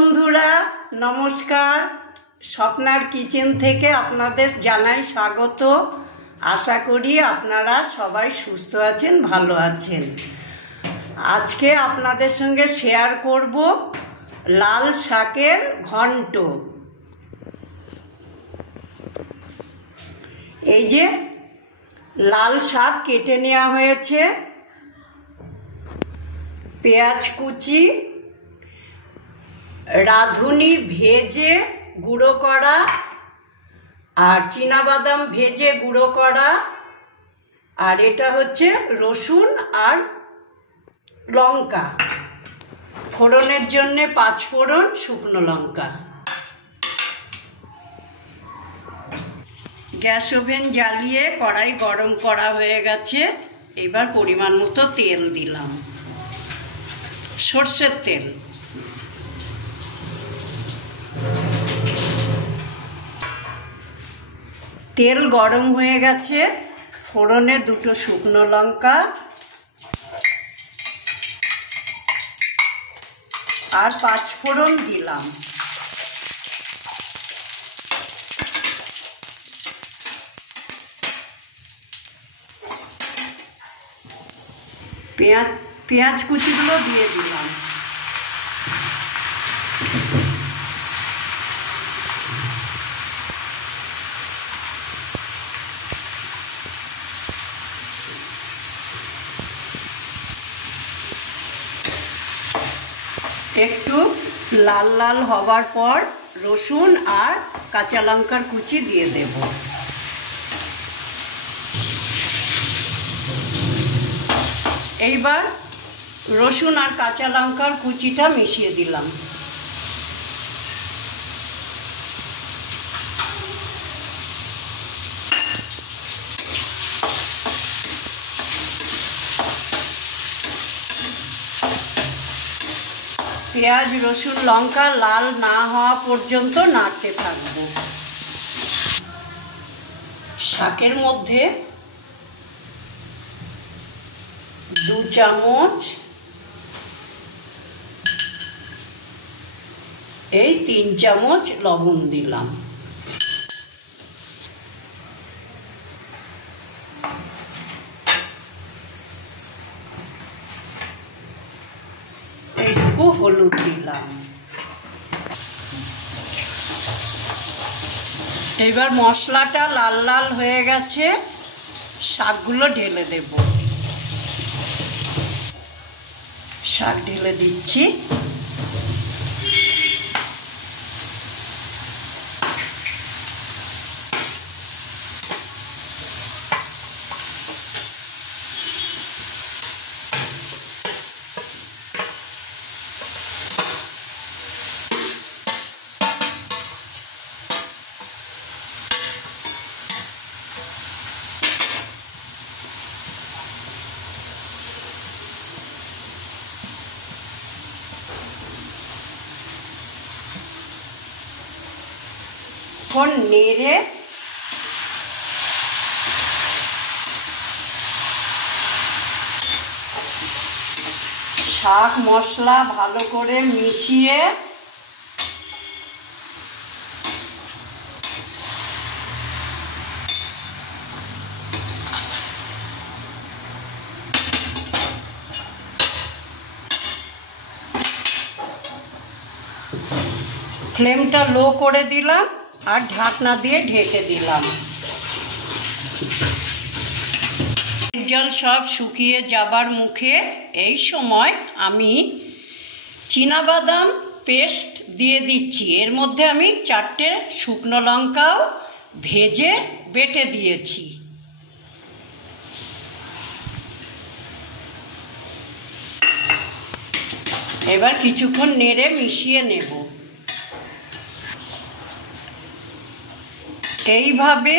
বন্ধুরা নমস্কার। স্বপ্নার কিচেন থেকে আপনাদের জানাই স্বাগত। আশা করি আপনারা সবাই সুস্থ আছেন, ভালো আছেন। আজকে আপনাদের সঙ্গে শেয়ার করব লাল শাকের ঘন্ট। এই যে লাল শাক কেটে নেওয়া হয়েছে, পেঁয়াজ কুচি, রাঁধুনি ভেজে গুঁড়ো করা আর চীনাবাদাম ভেজে গুঁড়ো করা, আর এটা হচ্ছে রসুন আর লঙ্কা, ফোড়নের জন্যে 5 ফোড়ন, শুকনো লঙ্কা। গ্যাস ওভেন জ্বালিয়ে কড়াই গরম করা হয়ে গেছে। এবার পরিমাণ মতো তেল দিলাম, সর্ষের তেল। তেল গরম হয়ে গেছে, ফোড়নে 2 শুকনো লঙ্কা আর 5 ফোড়ন দিলাম। পেঁয়াজ কুচিগুলো দিয়ে দিলাম। একটু লাল লাল হবার পর রসুন আর কাঁচা লঙ্কার কুচি দিয়ে দেব। এইবার রসুন আর কাঁচা লঙ্কার কুচিটা মিশিয়ে দিলাম। পেঁয়াজ রসুন লঙ্কা লাল না হওয়া পর্যন্ত নাড়তে থাকব। শাকের মধ্যে 2 চামচ, এই 3 চামচ লবণ দিলাম। একটু হলুদ দিলাম। এবার মশলাটা লাল লাল হয়ে গেছে, শাকগুলো ঢেলে দেব। শাক ঢেলে দিচ্ছি। এখন নেড়ে শাক মশলা ভালো করে মিশিয়ে ফ্লেমটা লো করে দিলাম আর ঢাকনা দিয়ে ঢেকে দিলাম। জল সব শুকিয়ে যাবার মুখে এই সময় আমি চীনাবাদাম পেস্ট দিয়ে দিচ্ছি। এর মধ্যে আমি 4টে শুকনো লঙ্কাও ভেজে বেটে দিয়েছি। এবার কিছুক্ষণ নেড়ে মিশিয়ে নেব। এইভাবে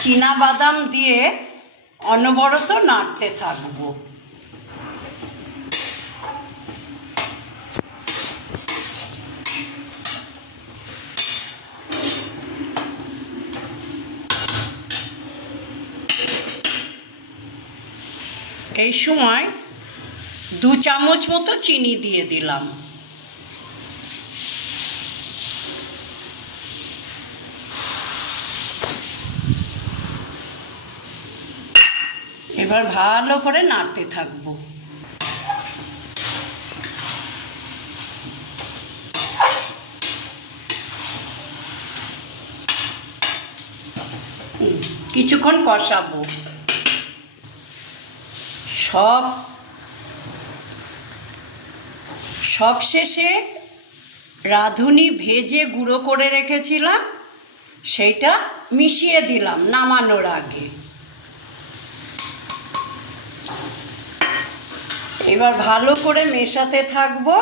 চীনাবাদাম দিয়ে অনবরত নাড়তে থাকবো। এই সময় 2 চামচ মতো চিনি দিয়ে দিলাম। এবার ভালো করে নাড়তে থাকবো। কিছুক্ষণ কষাবো। সবশেষে রাঁধুনি ভেজে গুঁড়ো করে রেখেছিলাম, সেইটা মিশিয়ে দিলাম নামানোর আগে। এবার ভালো করে মেশাতে থাকবো।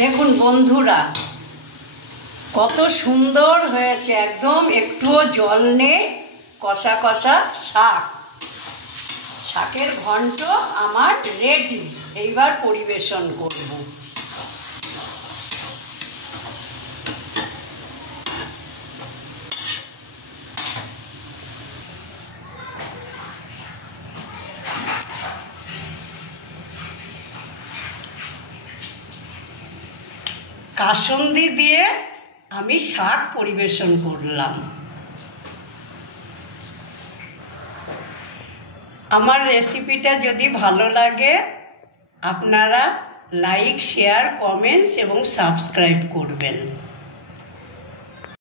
দেখুন বন্ধুরা, কত সুন্দর হয়েছে, একদম একটুও জল নেই, কষা কষা শাক। শাকের ঘন্ট আমার রেডি। এইবার পরিবেশন করব। কাসুন্দি দিয়ে আমি শাক পরিবেশন করলাম। আমার রেসিপিটা যদি ভালো লাগে আপনারা লাইক, শেয়ার, কমেন্টস এবং সাবস্ক্রাইব করবেন।